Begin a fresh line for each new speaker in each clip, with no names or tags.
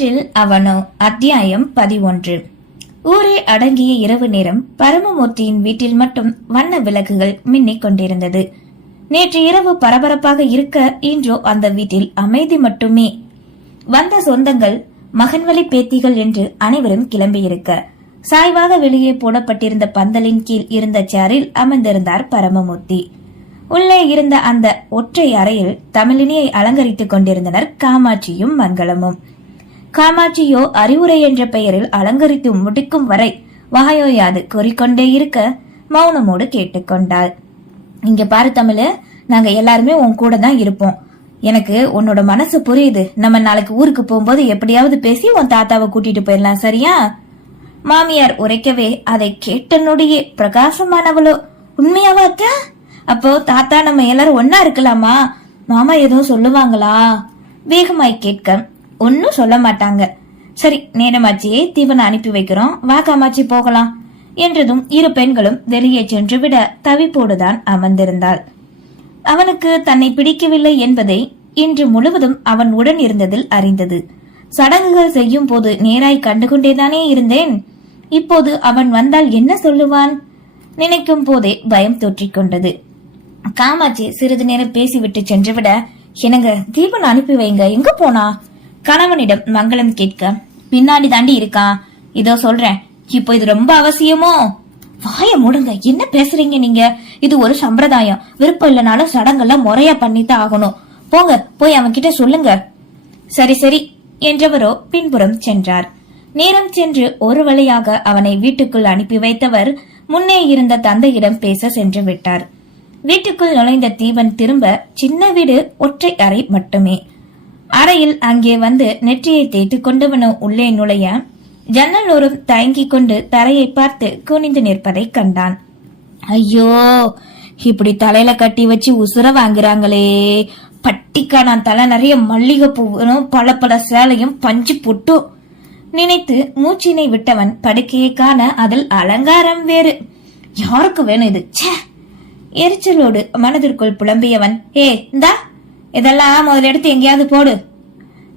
ஒன்றில் அவனோ அத்தியாயம் பதினொன்று. ஊரே அடங்கிய இரவு நேரம் பரமமூர்த்தியின் வீட்டில் மட்டும் வண்ண விளக்குகள் மின்னிக் கொண்டிருந்தது. நேற்று இரவு பரபரப்பாக இருக்க இன்றோ அந்த வீட்டில் அமைதி மட்டுமே. வந்த சொந்தங்கள் மகன்வழி பேத்திகள் என்று அனைவரும் கிளம்பியிருக்க. சாய்வாக வெளியே போடப்பட்டிருந்த பந்தலின் கீழ் இருந்த சேரில் அமர்ந்திருந்தார் பரமமூர்த்தி. உள்ளே இருந்த அந்த ஒற்றை அறையில் தமிழினியை அலங்கரித்துக் கொண்டிருந்தனர் காமாட்சியும் மங்களமும். காமாட்சியோ அறிவுரை என்ற பெயரில் அலங்கரித்து முடிக்கும் வரை வாயோயாது கூறிக்கொண்டே இருக்க மௌனமோடு கேட்டுக்கொண்டாள். இங்க பாரு தமிழ் நாங்க எல்லாருமே உன் கூட தான் இருப்போம். எனக்கு உன்னோட மனசு புரியுது. நம்ம நாளைக்கு ஊருக்கு போகும்போது எப்படியாவது பேசி உன் தாத்தாவை கூட்டிட்டு போயிடலாம் சரியா? மாமியார் உரைக்கவே அதை கேட்ட நொடியே பிரகாசமானவளோ. உண்மையாவா அத்தை? அப்போ தாத்தா நம்ம எல்லாரும் ஒன்னா இருக்கலாமா? மாமா எதுவும் சொல்லுவாங்களா? வேகமாய் கேட்க ஒன்னும் சொல்ல மாட்டாங்க. சரி நேரமாச்சியே தீவனை அனுப்பி வைக்கிறோம். வா காமாட்சி போகலாம் என்றதும் இரு பெண்களும் வெளியே சென்று விட தவிப்போடுதான் அமர்ந்திருந்தாள். அவனுக்கு தன்னை பிடிக்கவில்லை என்பதை இன்று முழுவதும் அவன் உடன் இருந்ததில் அறிந்தது. சடங்குகள் செய்யும் போது நேராய் கண்டுகொண்டேதானே இருந்தேன்? இப்போது அவன் வந்தால் என்ன சொல்லுவான்? நினைக்கும் போதே பயம் தொற்றிக் கொண்டது. காமாட்சி சிறிது நேரம் பேசிவிட்டு சென்றுவிட எனக்கு தீபன் அனுப்பி வைங்க. எங்க போனா? கணவனிடம் மங்களம் கேட்க பின்னாடி தாண்டி இருக்கான் இதோ சொல்றேன். இப்போ இது ரொம்ப அவசியமோ? வாய மூடுங்க. என்ன பேசுறீங்க நீங்க? இது ஒரு சம்பிரதாயம். விருப்பம் இல்லைனாலும் சடங்கெல்லாம் முறையா பண்ணித்தான் ஆகணும். போங்க போய் அவன் கிட்ட சொல்லுங்க. சரி சரி என்றவரோ பின்புறம் சென்றார். நேரம் சென்று ஒரு வழியாக அவனை வீட்டுக்குள் அனுப்பி வைத்தவர் முன்னே இருந்த தந்தையிடம் பேச சென்று விட்டார். வீட்டுக்குள் நுழைந்த தீவன் திரும்ப சின்ன வீடு ஒற்றை அறை மட்டுமே. அறையில் அங்கே வந்து நெற்றியை தேய்த்து கொண்டவனோ உள்ளே நுழைய ஜன்னல் தயங்கிக் கொண்டு தரையை பார்த்து குனிந்து நிற்பதை கண்டான். ஐயோ இப்படி தலையில கட்டி வச்சு உசுர வாங்குறாங்களே. பட்டிக்கா நான் தலை நிறைய மல்லிகை பூவனும் பல பல சேலையும் பஞ்சு புட்டும் நினைத்து மூச்சினை விட்டவன் படுக்கையை காண அதில் அலங்காரம் வேறு. யாருக்கு வேணும் இது? ச்சே! எரிச்சலோடு மனதிற்குள் புலம்பியவன் ஏ இந்தா இதெல்லாம் முதல்ல எடுத்து எங்கேயாவது போடு.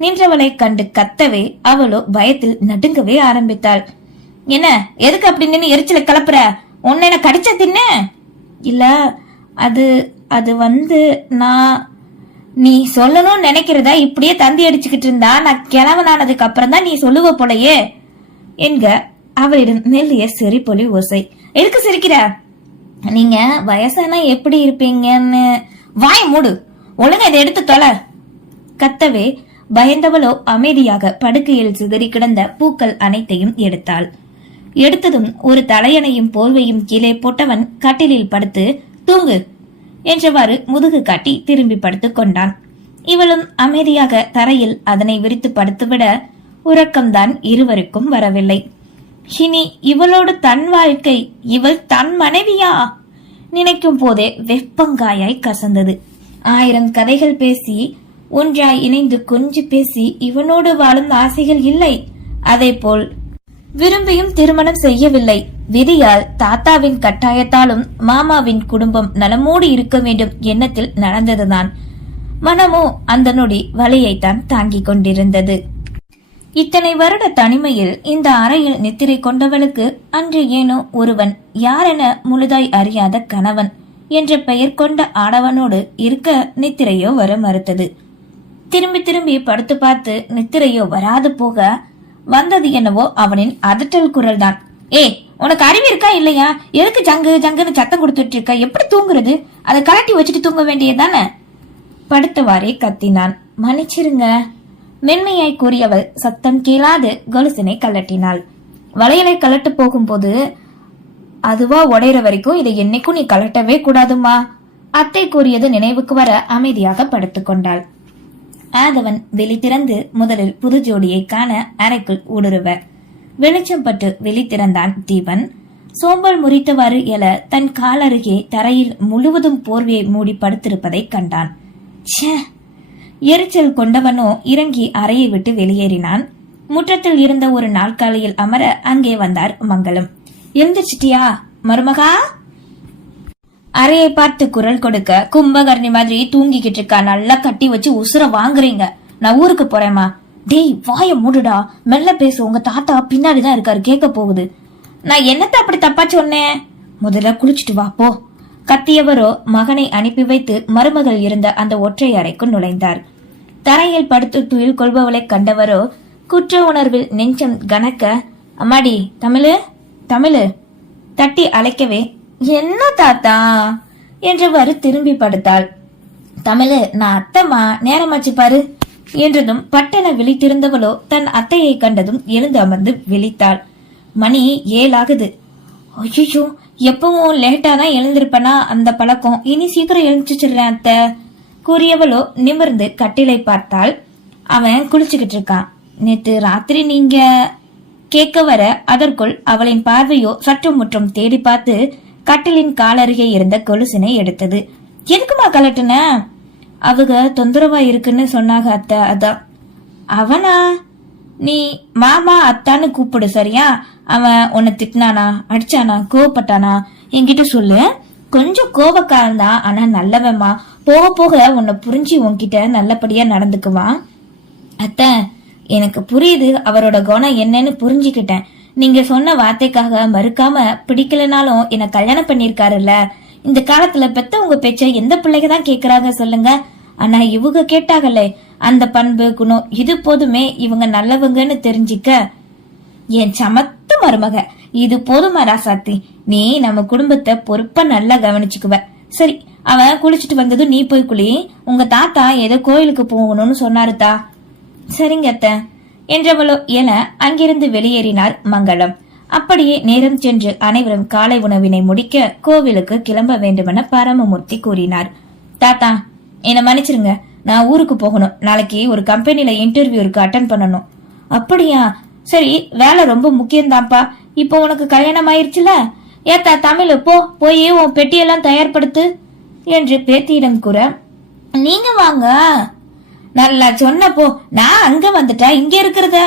நின்றவளை கண்டு கத்தவே அவளோ பயத்தில் நடுங்கவே ஆரம்பித்தாள். என்ன எதுக்கு அப்படி நின்னு எரிச்சலை கலப்புற? உன்னை என்ன கடிச்சா தின்ன? இல்ல அது அது வந்து நான் நீ சொல்லணும்னு நினைக்கிறதா இப்படியே தந்தி அடிச்சுக்கிட்டு இருந்தா நான் கிழவனானதுக்கு அப்புறம் தான் நீ சொல்லுவ போலயே. என்க அவளிடம் மெல்லிய சிரிப்பொலி ஓசை. எதுக்கு சிரிக்கிற? நீங்க வயசானா எப்படி இருப்பீங்கன்னு வாய் மூடு. ஒழுங்க இதை எடுத்து தொலை. கத்தவே பயந்தவளோ அமைதியாக படுக்கையில் சிதறி கிடந்த பூக்கள் அனைத்தையும் எடுத்தாள். எடுத்ததும் ஒரு தலையணையும் போர்வையும் கீழே போட்டவன் கட்டிலில் படுத்து தூங்கு என்றவாறு முதுகு காட்டி திரும்பி படுத்துக் கொண்டான். இவளும் அமைதியாக தரையில் அதனை விரித்து படுத்துவிட உறக்கம்தான் இருவருக்கும் வரவில்லை. இனி இவளோடு தன் வாழ்க்கை இவள் தன் மனைவியா? நினைக்கும் போதே வெப்பங்காயாய் கசந்தது. ஆயிரம் கதைகள் பேசி ஒன்றாய் இணைந்து கொஞ்சி பேசி இவனோடு வாழும் ஆசைகள் இல்லை. அதேபோல் விரும்பியும் திருமணம் செய்யவில்லை. விதியால் தாத்தாவின் கட்டாயத்தாலும் மாமாவின் குடும்பம் நலமோடு இருக்க வேண்டும் எண்ணத்தில் நடந்ததுதான். மனமோ அந்த நொடி வலையைத்தான் தாங்கிக் கொண்டிருந்தது. இத்தனை வருட தனிமையில் இந்த அறையில் நித்திரை கொண்டவளுக்கு அன்று ஏனோ ஒருவன் யாரென முழுதாய் அறியாத கணவன் என்ற பெயர் கொண்ட ஆடவனோடு இருக்க நித்திரையோ வர மறுத்தது. திரும்பி திரும்பி படுத்து பார்த்து நித்திரையோ வராது போக வந்தது என்னவோ அவனின் அதட்டல் குரல் தான் ஏ உனக்கு அறிவு இருக்கா இல்லையா? எதுக்கு ஜங்கு ஜங்குன்னு சத்தம் கொடுத்துட்டு இருக்க? எப்படி தூங்குறது? அதை கலட்டி வச்சுட்டு தூங்க வேண்டியதானே படுத்தவாறே கத்தினான். மன்னிச்சிருங்க. மென்மையாய் கூறியவள் சத்தம் கேளாது கொலுசினை கலட்டினாள். வளையலை கலட்டு போகும்போது அதுவா உடையிற வரைக்கும் இதை என்னைக்கும் நீ கலட்டவே கூடாதுமா அத்தை கூறியது நினைவுக்கு வர அமைதியாக படுத்துக்கொண்டாள் ஆதவன் வெளி திறந்து முதலில் புது ஜோடியை காண அறைக்குள் ஊடுருவ வெளிச்சம் பட்டு வெளி திறந்தான் தீபன். சோம்பல் முறித்தவாறு எழ தன் காலருகே தரையில் முழுவதும் போர்வையை மூடி படுத்திருப்பதை கண்டான். எரிச்சல் கொண்டவனோ இறங்கி அறையை விட்டு வெளியேறினான். முற்றத்தில் இருந்த ஒரு நாற்காலியில் அமர அங்கே வந்தார் மங்களம். எழுந்துச்சிட்டியா மருமகா? அறையை பார்த்து குரல் கொடுக்க கும்பகர்ணி மாதிரி தூங்கிக்கிட்டு இருக்கா நல்லா கட்டி வச்சு உசுர வாங்குறீங்க. நான் ஊருக்கு போறேம்மா. டேய் வாய மூடுடா. மெல்ல பேசு. உங்க தாத்தா பின்னாடி தான் இருக்காரு. கேட்க போகுது. நான் என்னத்த அப்படி தப்பா சொன்னேன்? முதல்ல குளிச்சிட்டு வா போ. கத்தியவரோ மகனை அனுப்பி வைத்து மருமகள் இருந்த அந்த ஒற்றை அறைக்குள் நுழைந்தார். தரையில் படுத்து துயில் கொள்பவளை கண்டவரோ குற்ற உணர்வில் நெஞ்சம் கனக்க அம்மாடி தமிழு? தமிழு? தட்டி அழைக்கவே என்ன தாத்தா? என்றவாறு திரும்பி படுத்தாள். தமிழு நான் அத்தம்மா நேரமாச்சு பாரு என்றதும் பட்டென விழித்திருந்தவளோ தன் அத்தையை கண்டதும் எழுந்து அமர்ந்து விழித்தாள். மணி ஏழாகுது. ஐயோ எப்பவும் லேட்டா தான் எழுந்திருப்பனா அந்த பழக்கம்? இனி சீக்கிரம் எழுந்துச்சிடுறேன் அத்தை கூறியவளோ நிமிர்ந்து கட்டிலை பார்த்தாள். அவன் குளிச்சுக்கிட்டு இருக்கான். நேத்து ராத்திரி நீங்க? கேட்க வர அதற்குள் அவளின் பார்வையோ சற்றும் முற்றும் தேடி பார்த்து கட்டிலின் காலருகே இருந்த கொலுசினை எடுத்தது. எதுக்குமா கலட்டுன? அவங்க தொந்தரவா இருக்குன்னு சொன்னாங்க அத்தை அதான் அவனா? நீ மாமா அத்தான்னு கூப்பிடு சரியா? அவன் உன்னை திட்டினானா? அடிச்சானா? கோவப்பட்டானா? என்கிட்ட சொல்லு. கொஞ்சம் கோபக்காரன் தான் ஆனா நல்லவன்மா. போக போக உன்னை புரிஞ்சு உன்கிட்ட நல்லபடியா நடந்துக்குவான். அத்தை எனக்கு புரியுது. அவரோட குணம் என்னன்னு புரிஞ்சுக்கிட்டேன். நீங்க சொன்ன வார்த்தைக்காக மறுக்காம பிடிக்கலனாலும் என்ன கல்யாணம் பண்ணிருக்காருல்ல இந்த காலத்துல பெத்த உங்க பேச்ச எந்த பிள்ளைங்க தான் கேக்குறாங்க சொல்லுங்க. ஆனா இவங்க கேட்டாகலே அந்த பண்பு குணம் இது போதுமே இவங்க நல்லவங்கன்னு தெரிஞ்சிக்க. என் சமத்து மருமக இது போதுமா ராசாத்தி? நீ நம்ம குடும்பத்தை பொறுப்பா நல்லா கவனிச்சுக்குவ. சரி அவன் குளிச்சுட்டு வந்ததும் நீ போய் குளி. உங்க தாத்தா ஏதோ கோயிலுக்கு போகணும்னு சொன்னாருதா? சரிங்க அத்தை. என்றவளோ என அங்கிருந்து வெளியேறினார் மங்களம். அப்படியே நேரம் சென்று அனைவரும் காலை உணவினை முடிக்க கோவிலுக்கு கிளம்ப வேண்டுமென பரமமூர்த்தி கூறினார். தாத்தா என்னை மன்னிச்சிருங்க. நான் ஊருக்கு போகணும். நாளைக்கு ஒரு கம்பெனில இன்டர்வியூ இருக்கு அட்டன் பண்ணணும். அப்படியா? சரி வேலை ரொம்ப முக்கியம்தான்ப்பா. இப்போ உனக்கு கல்யாணம் ஆயிருச்சுல? ஏத்தா தமிழ் போ போய் உன் பெட்டியெல்லாம் தயார்படுத்து என்று பேத்தியிடம் கூற நீங்க வாங்க. நல்லா சொன்னப்போ நான் அங்க வந்துட்டா இங்க இருக்கிறத?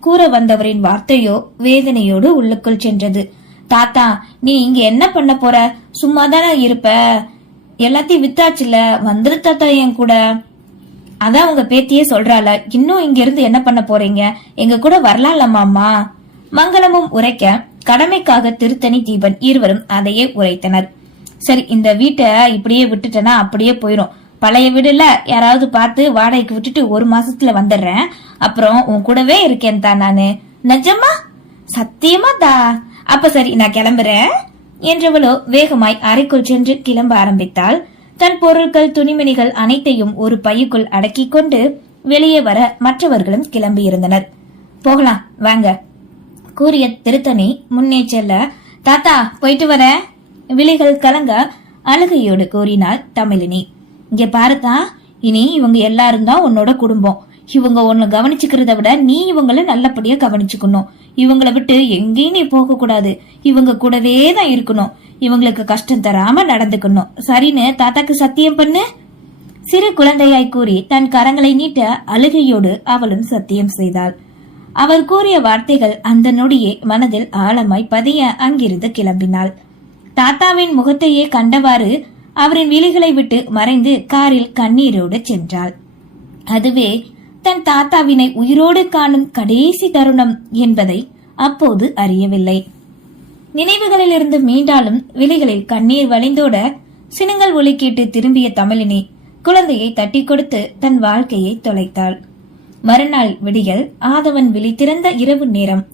கூற வந்தவரின் வார்த்தையோ வேதனையோடு உள்ளுக்குள் சென்றது. தாத்தா நீ இங்க என்ன பண்ண போற? சும்மா தானே இருப்ப? எல்லாத்தையும் வித்தாச்சுல வந்துரு தாத்தா என் கூட. அதான் உங்க பேத்தியே சொல்றால இன்னும் இங்க இருந்து என்ன பண்ண போறீங்க? எங்க கூட வரலாம்லமாமா மங்களமும் உரைக்க கடமைக்காக திருத்தணி தீபன் இருவரும் அதையே உரைத்தனர். சரி இந்த வீட்டை இப்படியே விட்டுட்டேன்னா அப்படியே போயிரும். பழைய வீடுல யாராவது பார்த்து வாடகைக்கு விட்டுட்டு ஒரு மாசத்துல வந்துடுறேன். அப்புறம் உன் கூடவே இருக்கேன் தான் நானு. நிஜமா? சத்தியமா தா? அப்ப சரி நான் கிளம்புறேன். என்றவளோ வேகமாய் அறைக்குள் சென்று கிளம்ப ஆரம்பித்தாள். தன் பொருட்கள் துணிமணிகள் அனைத்தையும் ஒரு பையுக்குள் அடக்கி கொண்டு வெளியே வர மற்றவர்களும் கிளம்பியிருந்தனர். போகலாம் வாங்க. கூறிய திருத்தணி முன்னே செல்ல தாத்தா போயிட்டு வர விழிகள் கலங்க அழுகையோடு கூறினாள் தமிழினி. இங்க பாருத்தா இனி இவங்க எல்லாரும் தான் உன்னோட குடும்பம். இவங்க உன்னை கவனிச்சுக்கிறத விட நீ இவங்கள நல்லபடியா கவனிச்சுக்கணும். இவங்கள விட்டு எங்கேயும் நீ போக கூடாது இவங்க கூடவே தான் இருக்கணும். இவங்களுக்கு கஷ்டம் தராம நடந்துக்கணும். சரின்னு தாத்தாக்கு சத்தியம் பண்ணு. சிறு குழந்தையாய் கூறி தன் கரங்களை நீட்ட அழுகையோடு அவளும் சத்தியம் செய்தாள். அவர் கூறிய வார்த்தைகள் அந்த நொடியே மனதில் ஆழமாய் பதிய அங்கிருந்து கிளம்பினாள். தாத்தாவின் முகத்தையே கண்டவாறு அவரின் விழிகளை விட்டு மறைந்து காரில் கண்ணீரோடு சென்றாள். அதுவே தன் தாத்தாவினை உயிரோடு காணும் கடைசி தருணம் என்பதை அப்போது அறியவில்லை. நினைவுகளிலிருந்து மீண்டாலும் விழிகளில் கண்ணீர் வழிந்தோட சினுங்கள் ஒளி கேட்டு திரும்பிய தமிழினி குழந்தையை தட்டி கொடுத்து தன் வாழ்க்கையை தொலைத்தாள். மறுநாள் விடியல் ஆதவன் விழித்திருந்த இரவு நேரம்.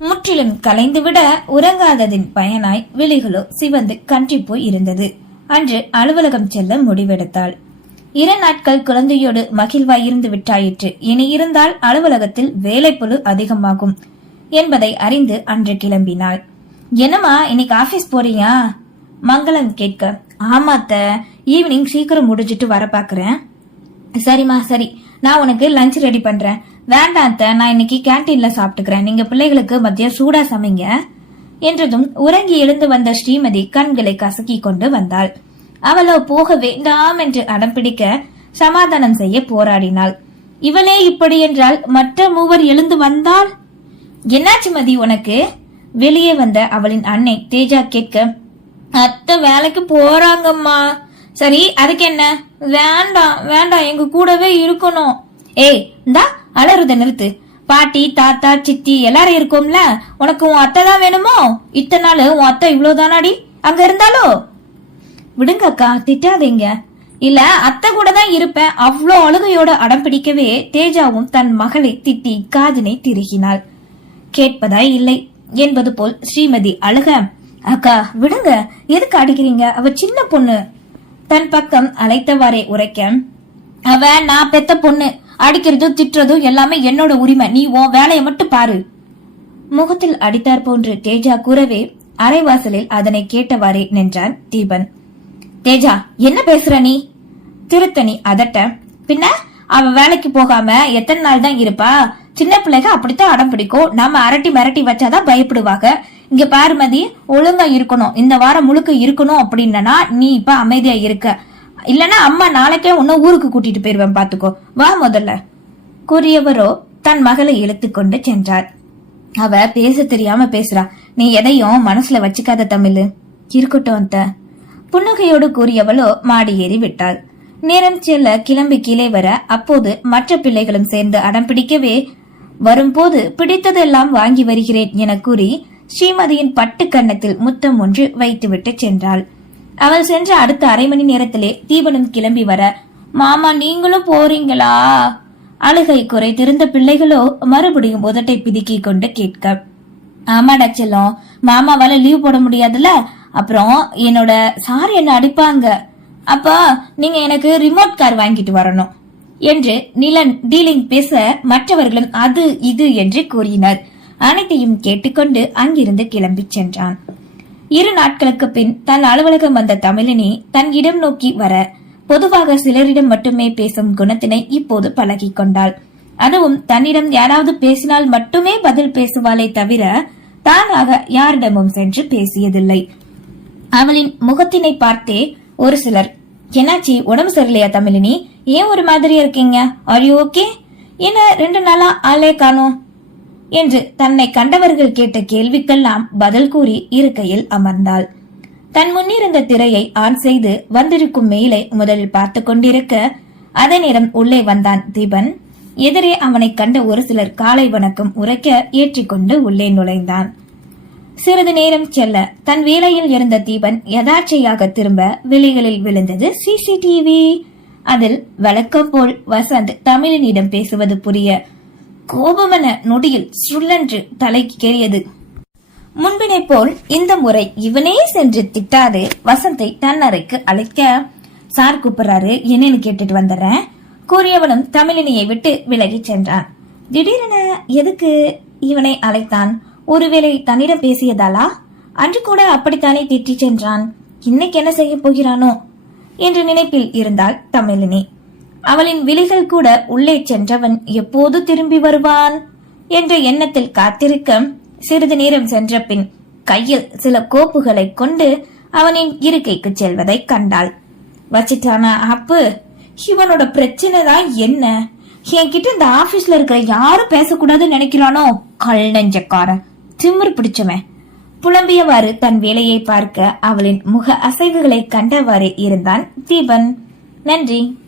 முற்றிலும் கலைந்துவிட உறங்காததின் பயனாய் விழிகளோ சிவந்து கன்றி போய் இருந்தது. அன்று அலுவலகம் செல்ல முடிவெடுத்தாள். இரு நாட்கள் குழந்தையோடு மகிழ்வாய் இருந்து விட்டாயிற்று. இனி இருந்தால் அலுவலகத்தில் வேலைப்பொழு அதிகமாகும் என்பதை அறிந்து அன்று கிளம்பினாள். என்னம்மா இன்னைக்கு ஆபீஸ் போறியா? மங்களம் கேட்க ஆமாத்த ஈவினிங் சீக்கிரம் முடிஞ்சிட்டு வர பாக்குறேன். சரிம்மா சரி. நான் உனக்கு லஞ்ச் ரெடி பண்றேன். வேண்டாம் அத்தை நான் இன்னைக்கு கேன்டீன்ல சாப்பிட்டுக்கிறேன். நீங்க பிள்ளைகளுக்கு மதியம் சூடா சமைங்க. என்றதும் உறங்கி எழுந்து வந்த ஸ்ரீமதி கண்களை கசக்கி கொண்டு வந்தாள். அவளோ போக வேண்டாம் என்று அடம்பிடிக்க சமாதானம் செய்ய போராடினாள். இவளே இப்படி என்றால் மற்ற மூவர் எழுந்து வந்தால்? என்னாச்சு மதி உனக்கு? வெளியே வந்த அவளின் அன்னை தேஜா கேட்க அத்தை வேலைக்கு போறாங்கம்மா. சரி அதுக்கு என்ன? வேண்டாம் வேண்டாம் எங்க கூடவே இருக்கணும். ஏய் இந்தா அலறுத நிறுத்து. பாட்டி தாத்தா சித்தி எல்லாரும் இருக்கோம்ல? உனக்கு உன் அத்தை தான் வேணுமோ? இத்தனை நாள் உன் அத்தை இவ்வளவுதானாடி? அங்க இருந்தாலோ? விடுங்க அக்கா திட்டாதீங்க. இல்ல அத்தை கூட தான் இருப்பேன். அவ்வளோ அழுகையோட அடம் பிடிக்கவே தேஜாவும் தன் மகளை திட்டி காதினை திருகினாள். கேட்பதாய் இல்லை என்பது போல் ஸ்ரீமதி அழுக. அக்கா விடுங்க. எதுக்கு அடிக்கிறீங்க? அவ சின்ன பொண்ணு. தன் பக்கம் அழைத்தவாறே உரைக்க அவ நான் பெத்த பொண்ணு. அடிக்கிறதும் திட்டுறதும் எல்லாமே என்னோட உரிமை. நீ உன் வேலையை மட்டும் பாரு. முகத்தில் அடித்தார் போன்று தேஜா கூறவே அரைவாசலில் அதனை கேட்டவாறே நின்றான் தீபன். தேஜா என்ன பேசுற நீ? திருத்தணி அதட்ட. பின்ன அவ வேலைக்கு போகாம எத்தனை நாள் தான் இருப்பா? சின்ன பிள்ளைங்க அப்படித்தான் அடம் பிடிக்கும். நம்ம அரட்டி மிரட்டி வச்சாதான் பயப்படுவாங்க. இங்க பாருமதி ஒழுங்கா இருக்கணும். இந்த வாரம் முழுக்க இருக்கணும் அப்படின்னா நீ இப்ப அமைதியா இருக்க. இல்லனா அம்மா நாளைக்கே உன்ன ஊருக்கு கூட்டிட்டு போயிருவேன் பாத்துக்கோ. வா முதல்ல. கூறியவரோ தன் மகளை இழுத்துக்கொண்டு சென்றார். அவ பேச தெரியாம பேசுறா. நீ எதையும் மனசுல வச்சுக்காத தமிழ். இருக்கட்டும் அந்த புன்னகையோடு கூறியவளோ மாடி ஏறி விட்டாள். நேரம் செல்ல கிளம்பி கீழே வர அப்போது மற்ற பிள்ளைகளும் சேர்ந்து அடம் பிடிக்கவே வரும்போது பிடித்ததெல்லாம் வாங்கி வருகிறேன் என கூறி ஸ்ரீமதியின் பட்டு கன்னத்தில் முத்தம் ஒன்று வைத்துவிட்டு சென்றாள். அவள் சென்ற அடுத்த அரை மணி நேரத்திலே தீபனும் கிளம்பி வர மாமா நீங்களும் போறீங்களா? அழுகை குறைத்திருந்த பிள்ளைகளோ மறுபடியும் உதட்டை பிதுக்கிக் கொண்டு கேட்க ஆமாடா செல்லம் மாமாவால லீவ் போட முடியாதுல்ல? அப்புறம் என்னோட சார் என்ன அடிப்பாங்க? அப்பா நீங்க எனக்கு ரிமோட் கார் வாங்கிட்டு வரணும். என்று நிலன் டீலிங் பேச மற்றவர்களும் அது இது என்று கூறினர். அனைத்தையும் கேட்டுக்கொண்டு அங்கிருந்து கிளம்பி சென்றான். இரு நாட்களுக்கு பின் தன் அலுவலகம் வந்த தமிழினி தன் இடம் நோக்கி வர பொதுவாக சிலரிடம் மட்டுமே பேசும் குணத்தினை இப்போது பழகி கொண்டாள். அதுவும் தன்னிடம் யாராவது பேசினால் மட்டுமே பதில் பேசுவாளே தவிர தானாக யாரிடமும் சென்று பேசியதில்லை. அவளின் முகத்தினை பார்த்தே ஒரு சிலர் என்னாச்சி உடம்பு சரியில்லையா தமிழினி? ஏன் ஒரு மாதிரி இருக்கீங்க? ஆர் யூ ஓகே என்ன ரெண்டு நாளா ஆளே காணோம். என்று தன்னை கண்டவர்கள் கேட்ட கேள்விக்கெல்லாம் பதில் கூறி இருக்கையில் அமர்ந்தாள். தன் முன்னிருந்த திரையை ஆன் செய்து வந்திருக்கும் மெயிலை முதலில் பார்த்து கொண்டிருக்க அதே நேரம் உள்ளே வந்தான் தீபன். எதிரே அவனை கண்ட ஒரு சிலர் காலை வணக்கம் உரைக்க ஏற்றிக்கொண்டு உள்ளே நுழைந்தான். சிறிது நேரம் செல்ல தன் வேலையில் இருந்த தீபன் யதார்ச்சையாக திரும்ப வெளிகளில் விழுந்தது. சிசிடிவி! அதில் வழக்கம் போல் வசந்த் தமிழனிடம் பேசுவது புரிய கோபமென நொடியில் சுள்ளென்று தலைக்கு கேறியது. முன்பினை போல் இந்த முறை இவனே சென்று திட்டாது வசந்தை தன் அறைக்கு அழைக்க. சார் கூப்பிடுறாரு என்னன்னு கேட்டுட்டு வந்துடுறேன். கூறியவனும் தமிழினியை விட்டு விலகிச் சென்றான். திடீரென எதுக்கு இவனை அழைத்தான்? ஒருவேளை தன்னிடம் பேசியதாலா? அன்று கூட அப்படித்தானே திட்டிச் சென்றான். இன்னைக்கு என்ன செய்ய போகிறானோ? என்ற நினைப்பில் இருந்தாள் தமிழினி. அவளின் விழிகள் கூட உள்ளே சென்றவன் எப்போது திரும்பி வருவான்? என்ற எண்ணத்தில் காத்திருக்க சிறிது நேரம் சென்ற பின் கையில் சில கோப்புகளை கொண்டு அவனின் இருக்கைக்கு செல்வதை கண்டாள். வச்சிட்டானா அப்பு? இவனோட பிரச்சனை தான் என்ன? என்கிட்ட இந்த ஆபீஸ்ல இருக்கிற யாரும் பேசக்கூடாதுன்னு நினைக்கிறானோ? கல் நெஞ்சக்காரன். திமிர் பிடிச்சவன். புலம்பியவாறு தன் வேலையை பார்க்க அவளின் முக அசைவுகளை கண்டவாறு இருந்தான் தீபன். நன்றி.